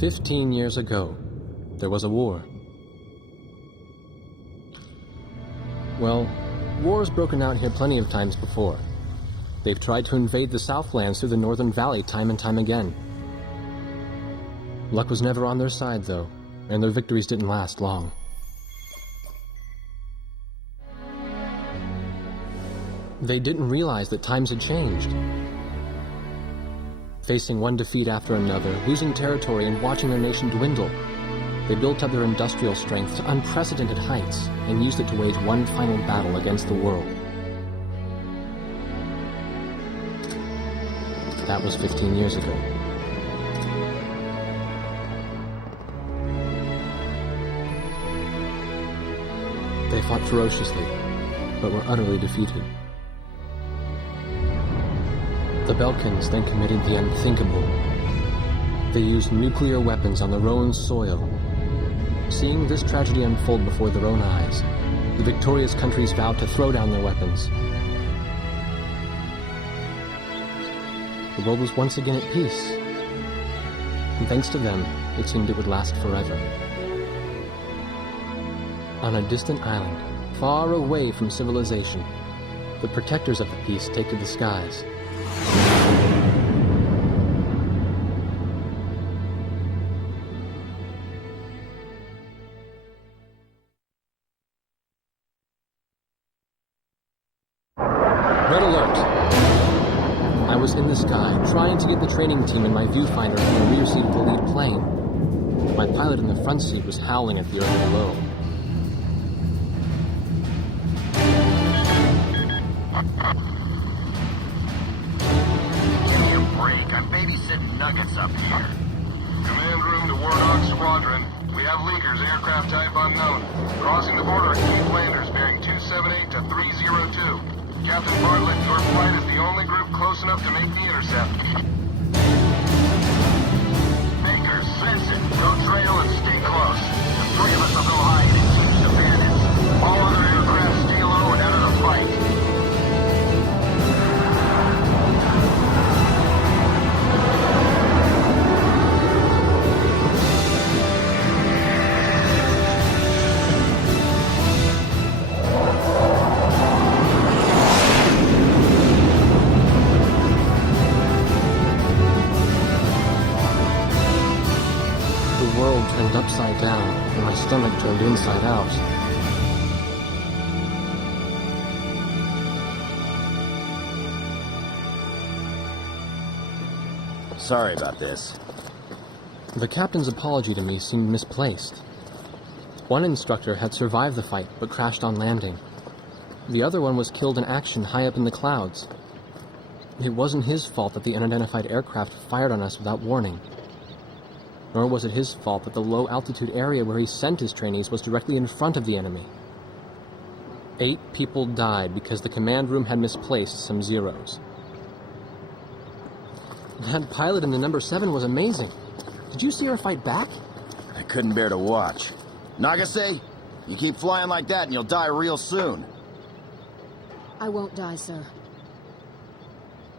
15 years ago, there was a war. Well, war's broken out here plenty of times before. They've tried to invade the Southlands through the Northern Valley time and time again. Luck was never on their side, though, and their victories didn't last long. They didn't realize that times had changed. Facing one defeat after another, losing territory and watching their nation dwindle, they built up their industrial strength to unprecedented heights and used it to wage one final battle against the world. That was 15 years ago. They fought ferociously, but were utterly defeated. The Belkans then committed the unthinkable. They used nuclear weapons on their own soil. Seeing this tragedy unfold before their own eyes, the victorious countries vowed to throw down their weapons. The world was once again at peace. And thanks to them, it seemed it would last forever. On a distant island, far away from civilization, the protectors of the peace take to the skies. Red alert! I was in the sky, trying to get the training team in my viewfinder from the rear seat of the lead plane. My pilot in the front seat was howling at the earth below. Give me a break. I'm babysitting nuggets up here. Command room to Wardog Squadron. We have leakers, aircraft type unknown. Crossing the border, Keith Landers, bearing 278 to 302. Captain Bartlett, your flight is the only group close enough to make the intercept. Baker, sense it. Go trail and stay close. The three of us will go hide and teach the bandits. All other aircraft stay low and enter the fight. Turned upside down, and my stomach turned inside out. Sorry about this. The captain's apology to me seemed misplaced. One instructor had survived the fight, but crashed on landing. The other one was killed in action high up in the clouds. It wasn't his fault that the unidentified aircraft fired on us without warning. Nor was it his fault that the low-altitude area where he sent his trainees was directly in front of the enemy. 8 people died because the command room had misplaced some zeros. That pilot in the number 7 was amazing. Did you see her fight back? I couldn't bear to watch. Nagase, you keep flying like that and you'll die real soon. I won't die, sir.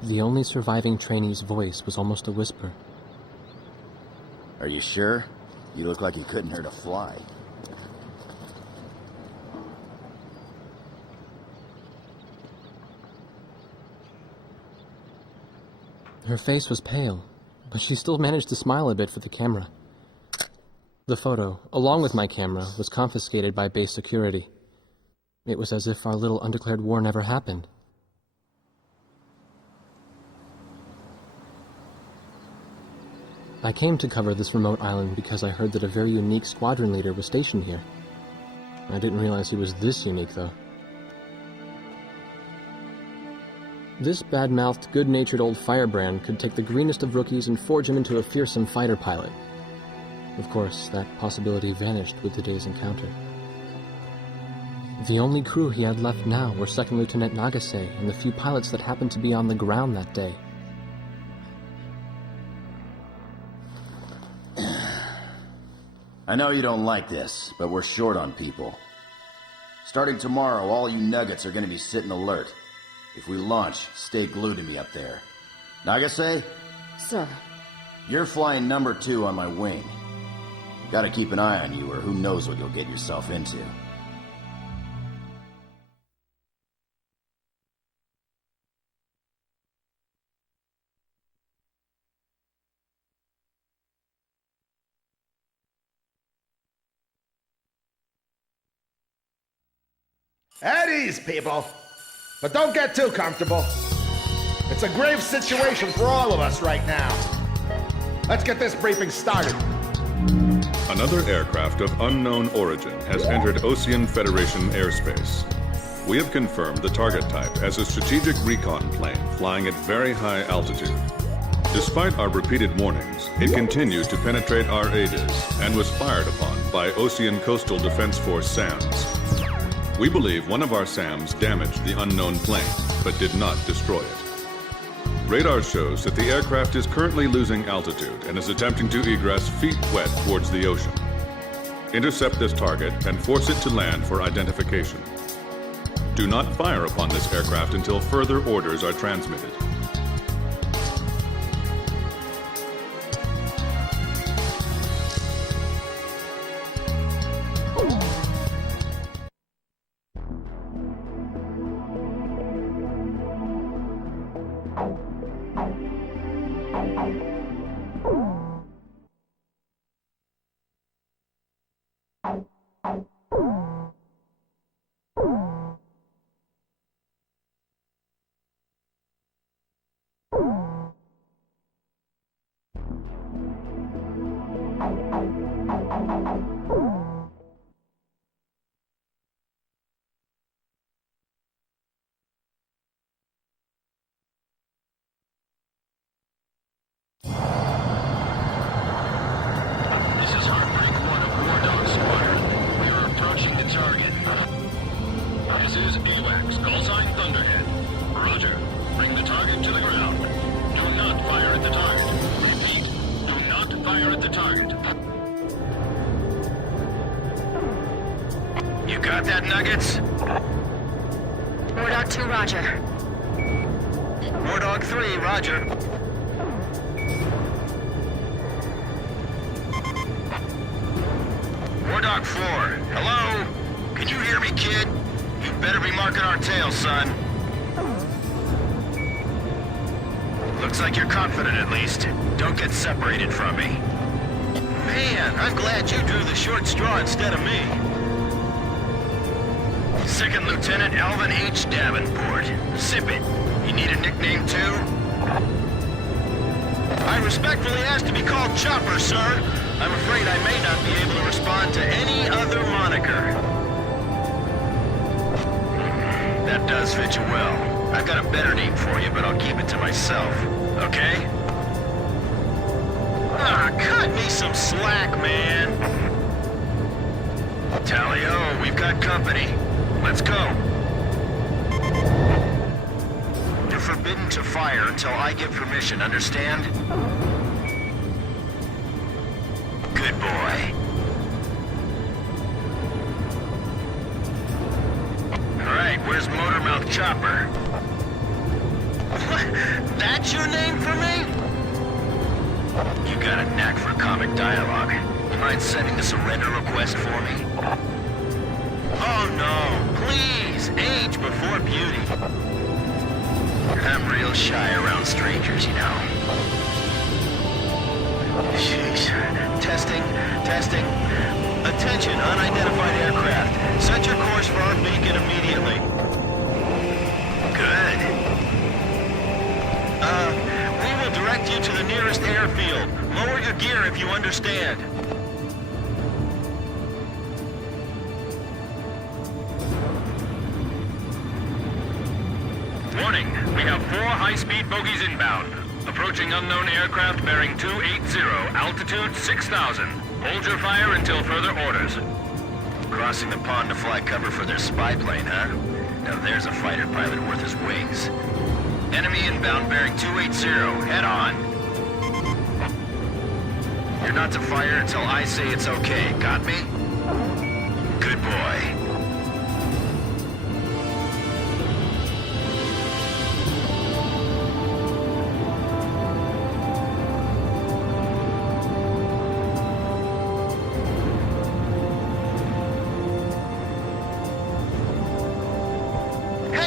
The only surviving trainee's voice was almost a whisper. Are you sure? You look like you couldn't hurt a fly. Her face was pale, but she still managed to smile a bit for the camera. The photo, along with my camera, was confiscated by base security. It was as if our little undeclared war never happened. I came to cover this remote island because I heard that a very unique squadron leader was stationed here. I didn't realize he was this unique, though. This bad-mouthed, good-natured old firebrand could take the greenest of rookies and forge him into a fearsome fighter pilot. Of course, that possibility vanished with the day's encounter. The only crew he had left now were Second Lieutenant Nagase and the few pilots that happened to be on the ground that day. I know you don't like this, but we're short on people. Starting tomorrow, all you nuggets are going to be sitting alert. If we launch, stay glued to me up there. Nagase? Sir. You're flying number 2 on my wing. Gotta keep an eye on you, or who knows what you'll get yourself into. At ease, people. But don't get too comfortable. It's a grave situation for all of us right now. Let's get this briefing started. Another aircraft of unknown origin has entered Ocean Federation airspace. We have confirmed the target type as a strategic recon plane flying at very high altitude. Despite our repeated warnings, it continued to penetrate our ADIS and was fired upon by Ocean Coastal Defense Force SAMs. We believe one of our SAMs damaged the unknown plane, but did not destroy it. Radar shows that the aircraft is currently losing altitude and is attempting to egress feet wet towards the ocean. Intercept this target and force it to land for identification. Do not fire upon this aircraft until further orders are transmitted. Separated from me. Man, I'm glad you drew the short straw instead of me. Second Lieutenant Alvin H. Davenport. Snippet. You need a nickname too? I respectfully ask to be called Chopper, sir. I'm afraid I may not be able to respond to any other moniker. That does fit you well. I've got a better name for you, but I'll keep it to myself. Okay? Ah, cut me some slack, man. Tally-ho, we've got company. Let's go. You're forbidden to fire until I give permission, understand? Good boy. All right, where's Motormouth Chopper? That's your name for me? You got a knack for comic dialogue. You mind sending a surrender request for me? Oh no, please, age before beauty. I'm real shy around strangers, you know. Sheesh. Testing. Attention, unidentified aircraft. Set your course for our beacon immediately. Good. We will direct you to the nearest airfield. Lower your gear if you understand. Warning, we have 4 high-speed bogies inbound. Approaching unknown aircraft bearing 280, altitude 6,000. Hold your fire until further orders. Crossing the pond to fly cover for their spy plane, huh? Now there's a fighter pilot worth his wings. Enemy inbound bearing 280, head on. You're not to fire until I say it's okay, got me? Good boy.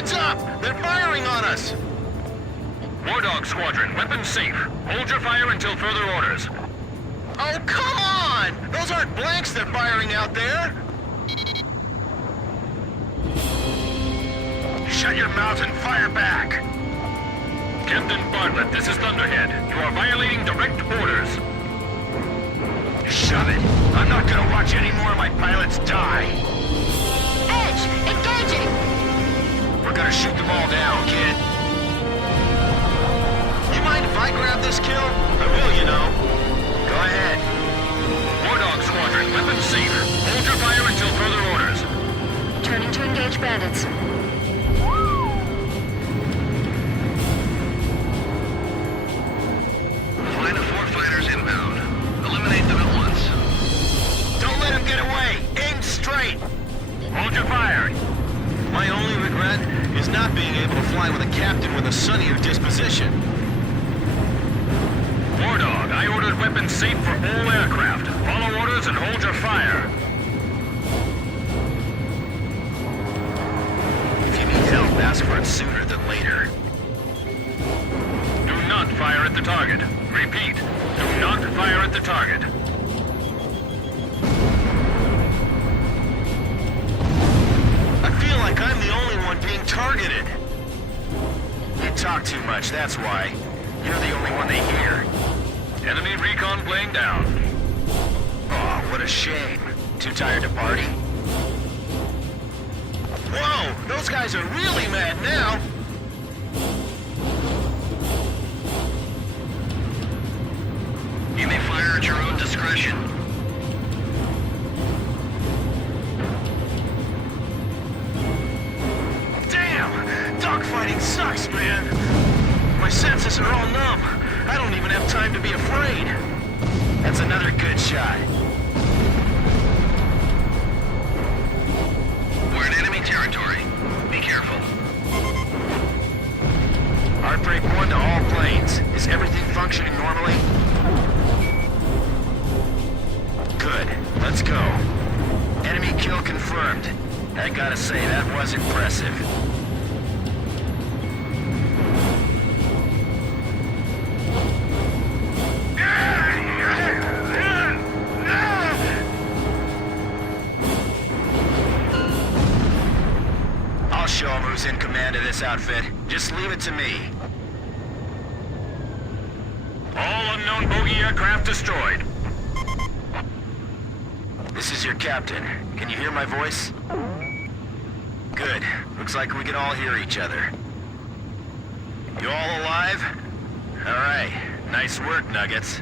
Heads up! They're firing on us! War Dog Squadron, weapons safe. Hold your fire until further orders. Oh, come on! Those aren't blanks they're firing out there! Shut your mouth and fire back! Captain Bartlett, this is Thunderhead. You are violating direct orders. Shove it! I'm not gonna watch any more of my pilots die! Edge, engaging! We're gonna shoot them all down, kid. You mind if I grab this kill? I will, you know. Go ahead. War Dog Squadron, weapons safe. Hold your fire until further orders. Turning to engage bandits. Line of 4 fighters inbound. Eliminate them at once. Don't let him get away! Aim straight! Hold your fire. My only regret is not being able to fly with a captain with a sunnier disposition. War Dog, I ordered weapons safe for all aircraft. Follow orders and hold your fire. If you need help, ask for it sooner than later. Do not fire at the target. Repeat, do not fire at the target. I feel like I'm the only one being targeted. You talk too much, that's why. You're the only one they hear. Enemy recon plane down. Oh, what a shame. Too tired to party? Whoa! Those guys are really mad now! You may fire at your own discretion. Damn! Dogfighting sucks, man! My senses are all numb. I don't even have time to be afraid. That's another good shot. We're in enemy territory. Be careful. Heartbreak 1 to all planes. Is everything functioning normally? Good. Let's go. Enemy kill confirmed. I gotta say, that was impressive. I'll show him who's in command of this outfit. Just leave it to me. All unknown bogey aircraft destroyed. This is your captain. Can you hear my voice? Good. Looks like we can all hear each other. You all alive? Alright. Nice work, Nuggets.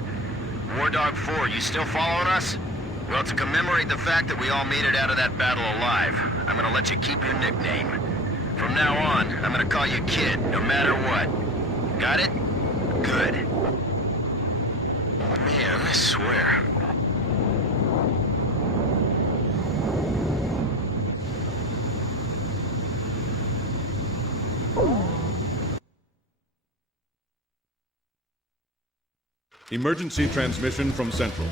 War Dog 4, you still following us? Well, to commemorate the fact that we all made it out of that battle alive, I'm gonna let you keep your nickname. From now on, I'm gonna call you Kid, no matter what. Got it? Good. Man, I swear. Emergency transmission from Central.